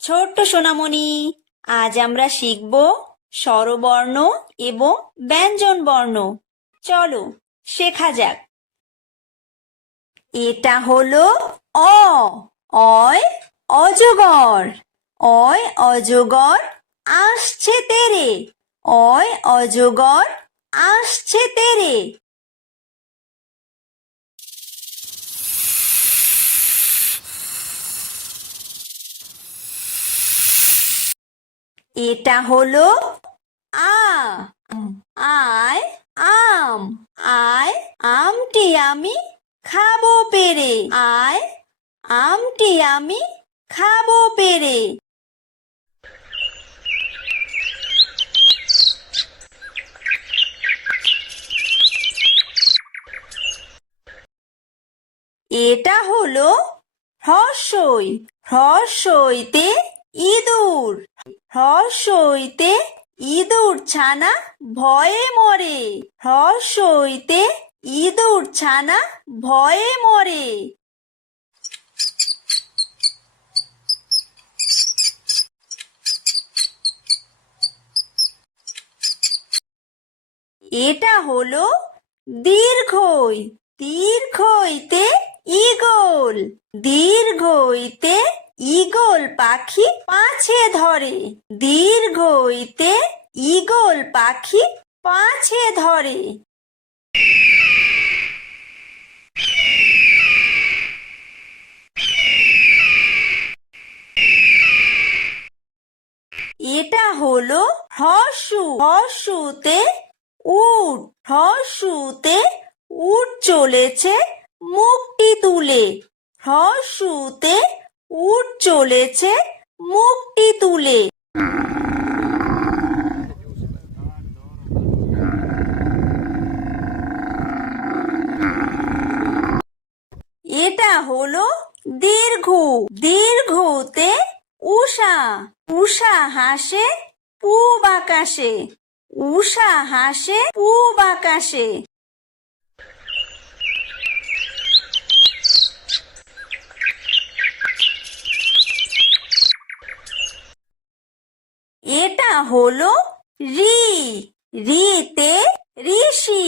ছোট্ট সোনামণি, আজ আমরা শিখব স্বরবর্ণ এবং ব্যঞ্জন বর্ণ। চলো শেখা যাক। এটা হলো অ। অয় অজগর। অয় অজগর আসছে তেরে। অয় অজগর আসছে তেরে। এটা হলো আ। আয় আম। আয় আমটি আমি খাবো পেরে। আয় আমটি আমি খাবো পেরে। এটা হলো হ্রস্বই। হ্রস্বইতে ইঁদুর। হ্রস্বইতে ইঁদুর ছানা ভয়ে মরে। হ্রস্বইতে ইঁদুর ছানা ভয়ে মরে। এটা হলো দীর্ঘই। দীর্ঘইতে ঈগল। দীর্ঘইতে ঈগল পাখি পাছে ধরে। দীর্ঘইতে ঈগল পাখি পাছে ধরে। এটা হলো হ্রস্ব। হ্রস্বতে উট। হ্রস্বতে উট চলেছে মুখটি তুলে। হ্রস্বতে উট চলেছে মুখটি তুলে। এটা হলো দীর্ঘ। দীর্ঘতে উষা। উষা হাসে পূব আকাশে। উষা হাসে পূব আকাশে। এটা হলো ঋ। ঋতে ঋষি।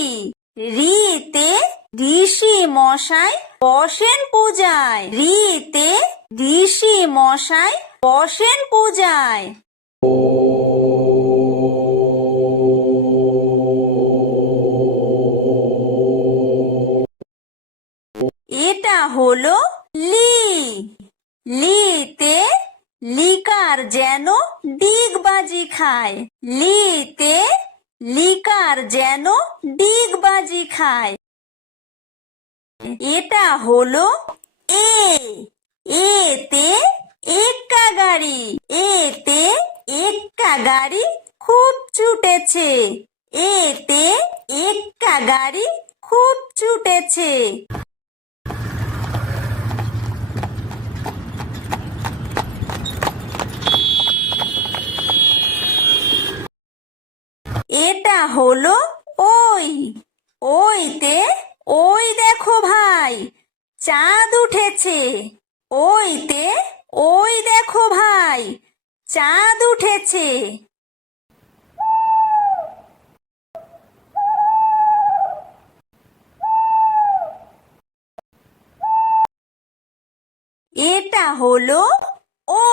ঋতে ঋষি মশাই বসেন পূজায়। ঋতে ঋষি মশাই বসেন পূজায়। এটা হলো লি। লিতে লিকার যেন ডিগবাজি খায়। লিতে লিকার যেন ডিগবাজি খায়। এটা হলো এ। এতে এক্কা গাড়ি। এতে এক্কা গাড়ি খুব ছুটেছে। এতে এক্কা গাড়ি খুব ছুটেছে। এটা হলো ওই। ওইতে ওই দেখো ভাই চাঁদ উঠেছে। ওইতে ওই দেখো ভাই চাঁদ উঠেছে। এটা হলো ও।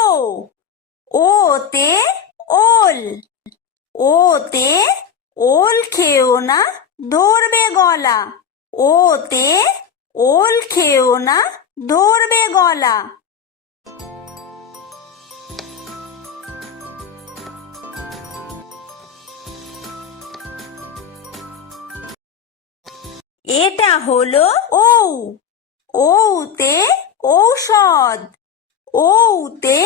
ওতে ওল। ওতে ওল খেও না ধরবে গলা। ওতে ওল খেও না ধরবে গলা। এটা হলো ঔ। ঔতে ঔষধ। ঔতে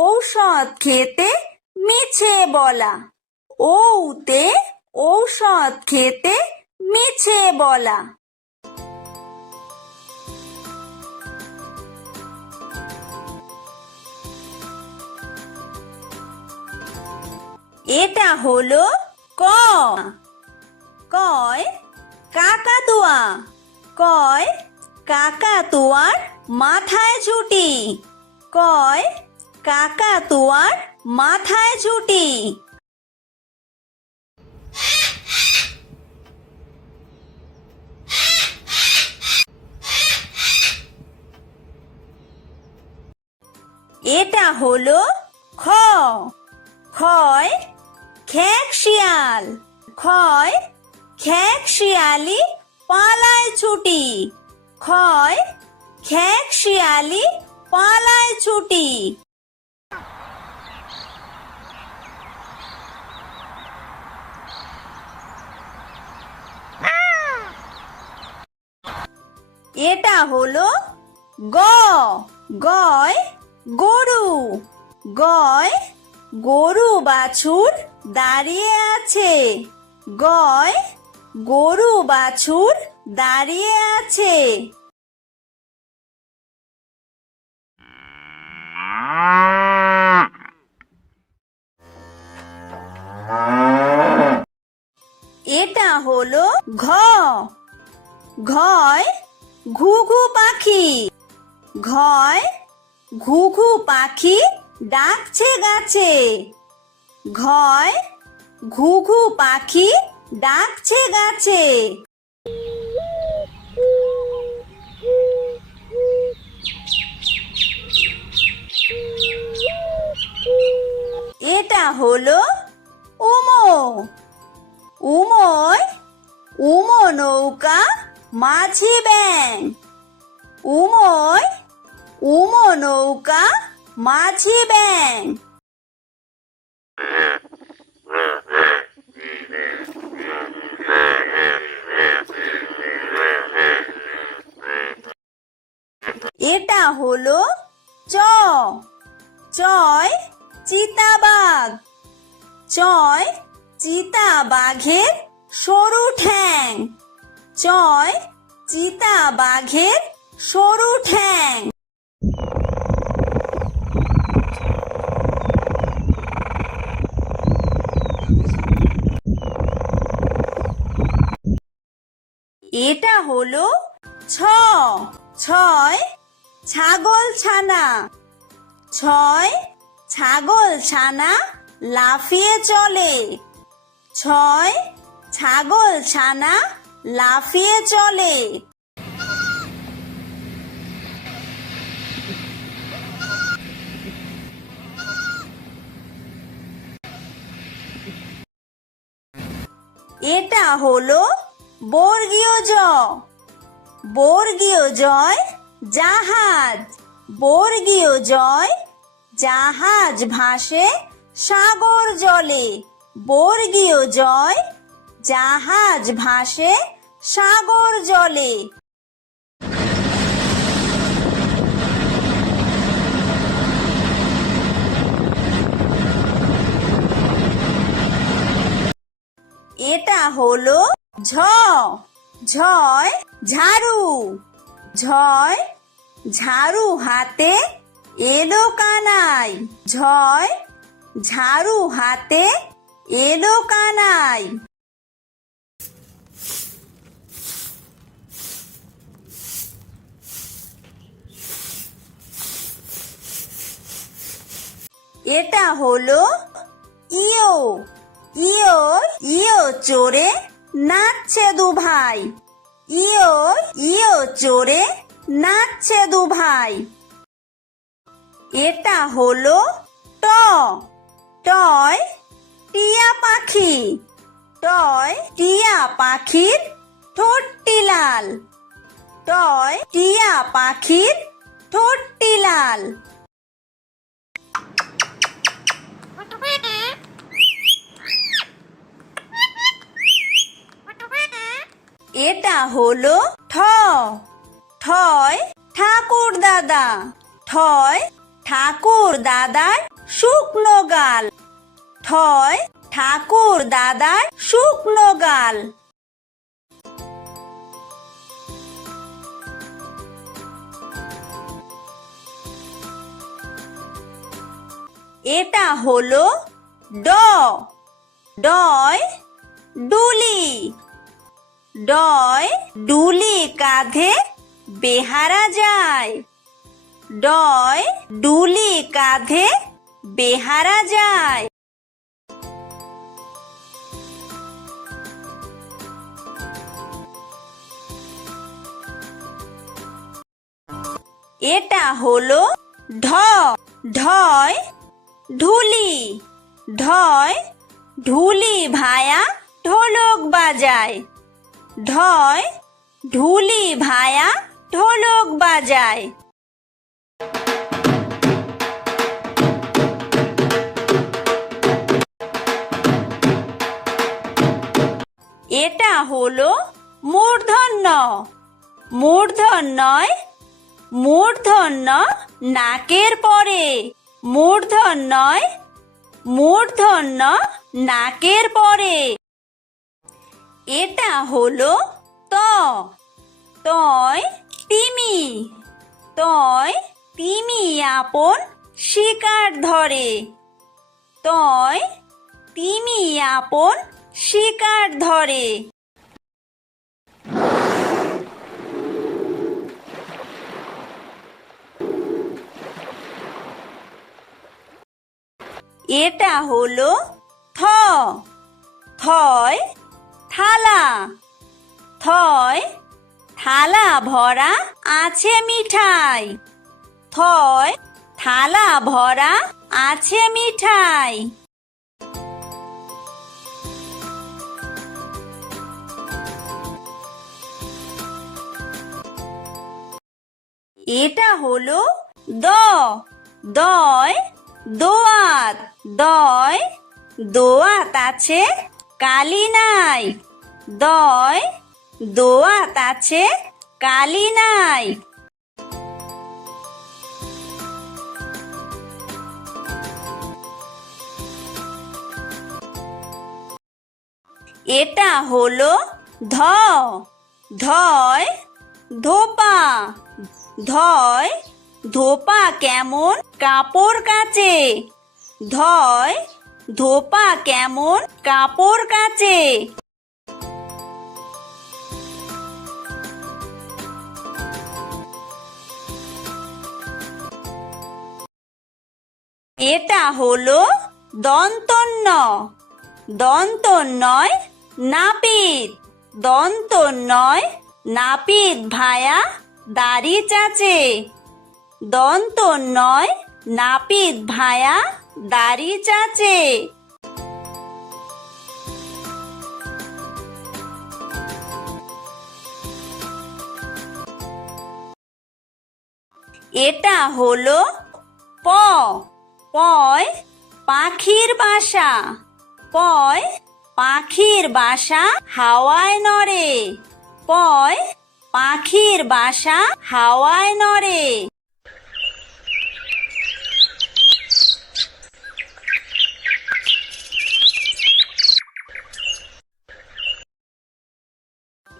ঔষধ খেতে মিছে বলা। ঔতে ঔষধ খেতে মিছে বলা। এটা হলো ক। কয় কাকাতুয়া কয় কাকাতুয়ার মাথায় ঝুঁটি কয় কাকাতুয়ার মাথায় ঝুঁটি এটা হলো খ খয় খেক শিয়াল খয় খেক শিয়ালি পালায় ছুটি খয় খেক শিয়ালি পালায় ছুটি এটা হলো গ গয় গরু গয় গরু বাছুর দাঁড়িয়ে আছে গয় গরু বাছুর দাঁড়িয়ে আছে এটা হলো ঘ ঘয় ঘুঘু পাখি ঘয় ঘুঘু পাখি ডাকছে গাছে ঘয় ঘুঘু পাখি ডাকছে গাছে এটা হলো উমো উমোয় উমো নৌকা মাঝি ব্যাং উমোয় উমো নৌকা মাঝি ব্যাং এটা হলো চ চয় চিতাবাঘ চয় চিতাবাঘের সরু ঠ্যাং চয় চিতাবাঘের সরু ঠ্যাং এটা হলো ছ ছয় ছাগল ছানা ছয় ছাগল ছানা লাফিয়ে চলে ছয় ছাগল ছানা লাফিয়ে চলে এটা হলো বর্গীয় জ বর্গীয় জয় জাহাজ বর্গীয় জয় জাহাজ ভাসে সাগর জলে বর্গীয় জয় জাহাজ ভাসে সাগর জলে এটা হলো ঝ ঝয় ঝাড়ু ঝয় ঝাড়ু হাতে এলো কানাই ঝয় ঝাড়ু হাতে এলো কানাই এটা হলো ইয়ো ইয়ো ইয়ো চড়ে নাচছে দু ভাই ইয়ো ইয়ো চড়ে নাচছে দু ভাই এটা হলো ট টয় টিয়া পাখি টয় টিয়া পাখির ঠোঁটটি লাল টয় টিয়া পাখির ঠোঁটটি লাল এটা হলো ঠ ঠয় ঠাকুর দাদা ঠয় ঠাকুর দাদার শুকনো গাল ঠয় ঠাকুর দাদার শুকনো গাল এটা হলো ড ডয় ডুলি ডয় ডুলি কাঁধে বেহারা যায়। ডয় ডুলি কাঁধে বেহারা যায়। এটা হলো ঢ। ঢয় ঢুলি। ঢয় ঢুলি ভায়া ঢোলক বাজায়। ঢয় ঢুলি ভায়া ঢোলক বাজায়। এটা হলো মূর্ধন্য। মূর্ধন্যয় মূর্ধন্য নাকের পরে। মূর্ধন্যয় মূর্ধন্য নাকের পরে। এটা হলো ত। তয় তিমি। তয় তিমি আপন শিকার ধরে। তয় তিমি আপন শিকার ধরে। এটা হলো থ। থয় থালা। থয় থালা ভরা আছে মিঠাই। থয় থালা ভরা আছে মিঠাই। এটা হলো দ। দয় দোয়াত। দয় দোয়াত আছে কালি নাই। দয় দোয়াত আছে কালি নাই। এটা হলো ধ। ধয় ধোপা। ধয় ধোপা কেমন কাপড় কাচে। ধয় ধোপা কেমন কাপড় কাচে। এটা হলো দন্তন্য। দন্তন্যয় নাপিত। দন্তন্যয় নাপিত ভায়া দাড়ি চাচে। দন্তন্যয় নাপিত ভায়া দাড়ি চাচে। এটা হলো প। পয় পাখির বাসা। পয় পাখির বাসা হাওয়ায় নড়ে। পয় পাখির বাসা হাওয়ায় নড়ে।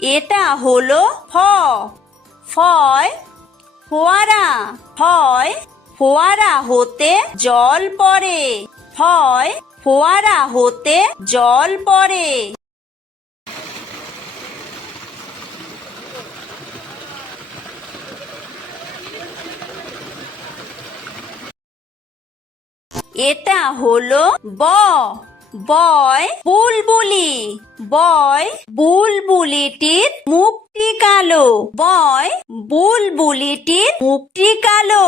এটা হলো ফ। ফয় ফোয়ারা। ফয় ফোয়ারা হতে জল পড়ে। ফয় ফোয়ারা হতে জল পড়ে। এটা হলো ব। বয় বুলবুলি। বয় বুলবুলিটির মুখটি কালো। বয় বুলবুলিটির মুখটি কালো।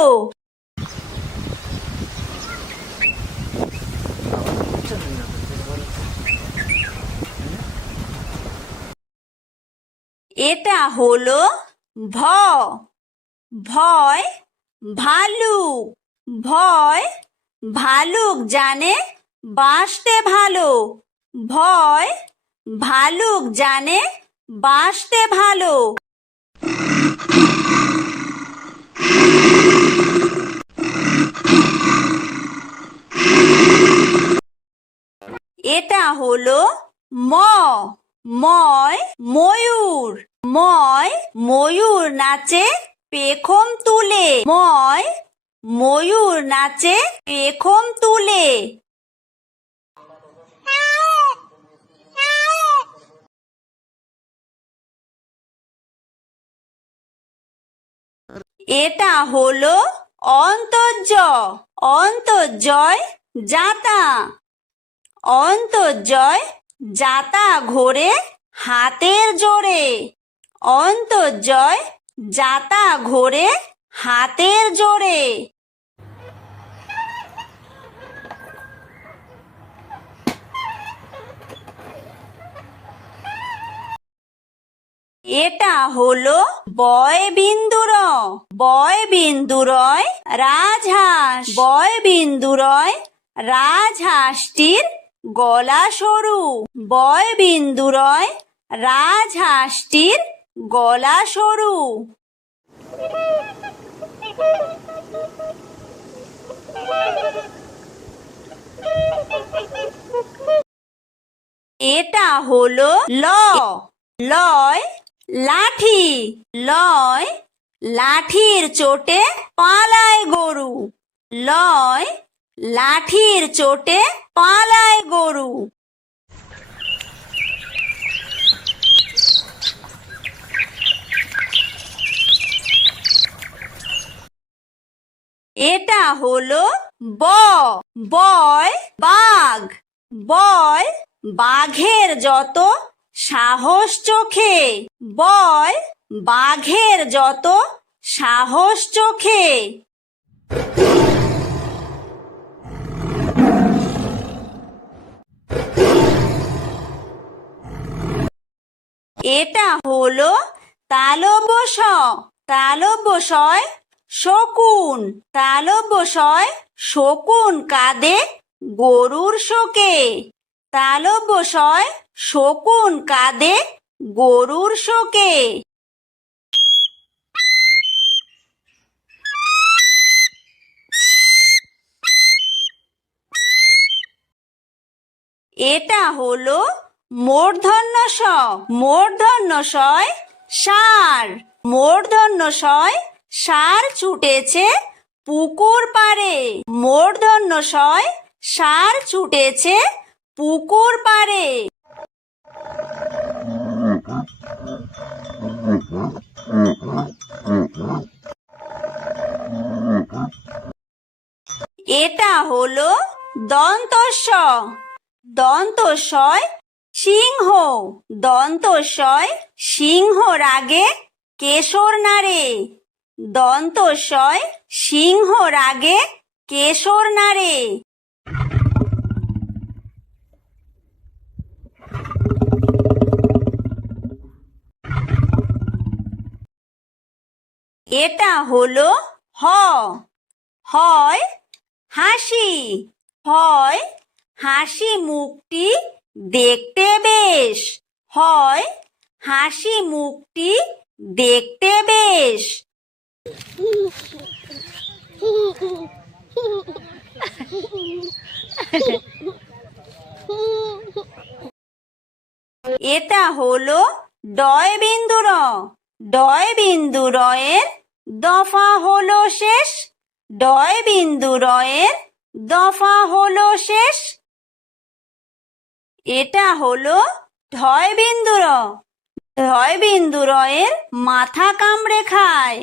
এটা হলো ভ। ভয় ভালুক। ভয় ভালুক জানে বাঁচতে ভালো। ভয় ভালুক জানে বাঁচতে ভালো। এটা হলো ম। ময় ময়ূর। ময় ময়ূর নাচে পেখম তুলে। ময় ময়ূর নাচে পেখম তুলে। এটা হলো অন্তর্জ। অন্তর্জয় যাতা। অন্তর্জয় যাতা ঘোরে হাতের জোরে। অন্তর্জয় যাতা ঘোরে হাতের জোরে। এটা হলো বয়বিন্দুর। বয়বিন্দুরয় রাজহাঁস। বয়বিন্দুরয় রাজহাঁসটির গলা সরু। বয়বিন্দুরয় রাজহাঁসটির গলা সরু। এটা হলো ল। লয় লাঠি। লয় লাঠির চোটে পালায় গরু। লয় লাঠির চোটে পালায় গরু। এটা হলো ব। বয় বাঘ। বয় বাঘের যত সাহস চোখে। বয় বাঘের যত সাহস চোখে। এটা হলো তালব্য শ। তালব্য শয় শকুন। তালব্য শয় শকুন কাঁদে গরুর শোকে। তালব্য শয় শকুন কাঁদে গরুর শোকে। এটা হলো মূর্ধন্য ষ। মূর্ধন্য শয় ষাঁড়। মূর্ধন্য শয় ষাঁড় ছুটেছে পুকুর পাড়ে। মূর্ধন্য শয় ষাঁড় ছুটেছে পুকুর পাড়ে। এটা হলো দন্তস্ব। দন্তস্বয় সিংহ। দন্তস্বয় সিংহ রাগে কেশর নাড়ে। দন্তস্বয় সিংহ রাগে কেশর নাড়ে। এটা হলো হ। হয় হাসি। হয় হাসি মুখটি দেখতে বেশ। হয় হাসি মুখটি দেখতে বেশ। এটা হলো ডয়বিন্দুর। ডয়বিন্দুরয়ের দফা হলো শেষ। ডয়বিন্দুরয়ের দফা হলো শেষ। এটা হলো ঢয়বিন্দুর। ঢয়বিন্দুরয়ের মাথা কামড়ে খায়।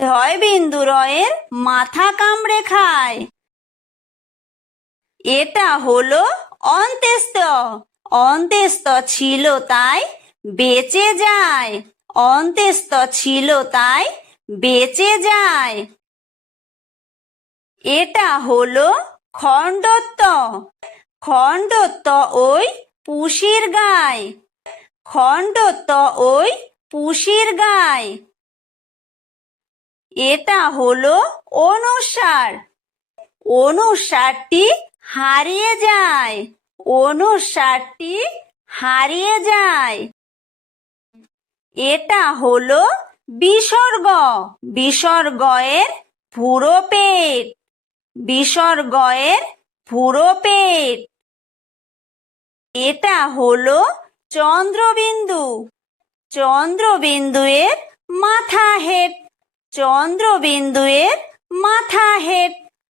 ঢয়বিন্দুরয়ের মাথা কামড়ে খায়। এটা হলো অন্ত্যেস্ত। অন্ত্যেস্ত ছিল তাই বেঁচে যায়। অন্ত্যেস্ত ছিল তাই বেঁচে যায়। এটা হলো খণ্ডত্ব। খণ্ডত্ব ওই পুষির গায়। খণ্ডত্ব ওই পুষির গায়। এটা হলো অনুস্বার। অনুস্বারটি হারিয়ে যায়। অনুস্বারটি হারিয়ে যায়। এটা হলো বিসর্গ। বিসর্গয়ের পুরো পেট। বিসর্গয়ের পুরো পেট। এটা হলো চন্দ্রবিন্দু। চন্দ্রবিন্দুয়ের মাথা হেট। চন্দ্রবিন্দুয়ের মাথা হেট।